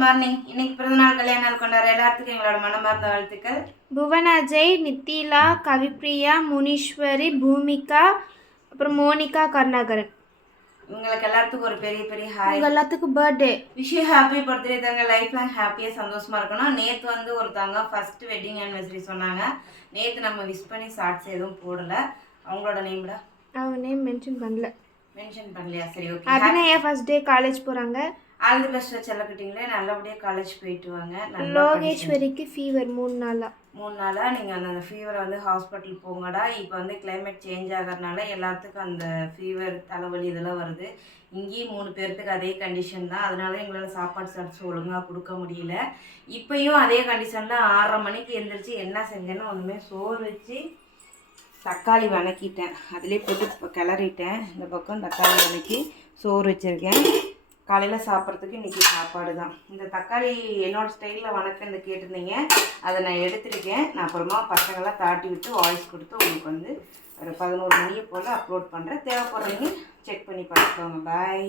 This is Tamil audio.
மார்னிங். இன்னைக்கு பிறந்தநாள் கல்யாண நாள் கொண்டாடுற எல்லாத்துக்கும் எங்களோட மனமார்ந்த வாழ்த்துக்கள். புவனா ஜெய், நித்திலா, கவிப்ரியா, முனீஸ்வரி, பூமிகா, அப்புறம் மோனிகா, கருணாகரன். உங்களுக்கு எல்லாத்துக்கும் ஒரு பெரிய பெரிய ஹாய். உங்க எல்லாத்துக்கும் birthday. Wish you happy birthday தாங்க. லைஃப் லாங் ஹாப்பியாக சந்தோஷமா இருக்கணும். நேற்று வந்து ஒருத்தவங்க ஃபர்ஸ்ட் வெட்டிங் ஆனிவர்சரி சொன்னாங்க. நேற்று நம்ம விஷ் பண்ணி ஷார்ட்ஸ் எதுவும் போடலை. அவங்களோட நேம்டா? அவங்க நேம் மென்ஷன் பண்ணலையா? சரி, okay. Abhinaya first day college போகிறாங்க. ஆல் தி பெஸ்ட் செல்லக்கிட்டீங்களே, நல்லபடியாக காலேஜ் போயிட்டு வாங்க. லோகேஸ்வரிக்கு ஃபீவர் 3 நாளாக நீங்கள் அந்த ஃபீவரை வந்து ஹாஸ்பிட்டல் போங்கடா. இப்போ வந்து கிளைமேட் சேஞ்ச் ஆகிறதுனால எல்லாத்துக்கும் அந்த ஃபீவர், தலைவலி இதெல்லாம் வருது. இங்கேயும் 3 பேர்த்துக்கு அதே கண்டிஷன் தான். அதனால எங்களால் சாப்பாடு சாப்பிட்டு ஒழுங்காக கொடுக்க முடியல. இப்போயும் அதே கண்டிஷனில் 6:30 மணிக்கு எழுந்திரிச்சு என்ன செஞ்சேன்னு ஒன்றுமே சோறு வச்சு தக்காளி வதக்கிட்டேன். அதிலே போட்டு கிளறிட்டேன். இந்த பக்கம் தக்காளி வதக்கி சோறு வச்சுருக்கேன். காலையில் சாப்பிட்றதுக்கு இன்றைக்கி சாப்பாடு தான். இந்த தக்காளி என்னோடய ஸ்டைலில் வணக்கன்னு கேட்டிருந்தீங்க. அதை நான் எடுத்துருக்கேன். நான் அப்புறமா பசங்களாம் தாட்டி விட்டு வாய்ஸ் கொடுத்து உங்களுக்கு வந்து ஒரு 11 மணியை போல் அப்லோட் பண்ணுறேன். தேவைப்படுறவங்க செக் பண்ணி பார்த்துக்கோங்க. பாய்.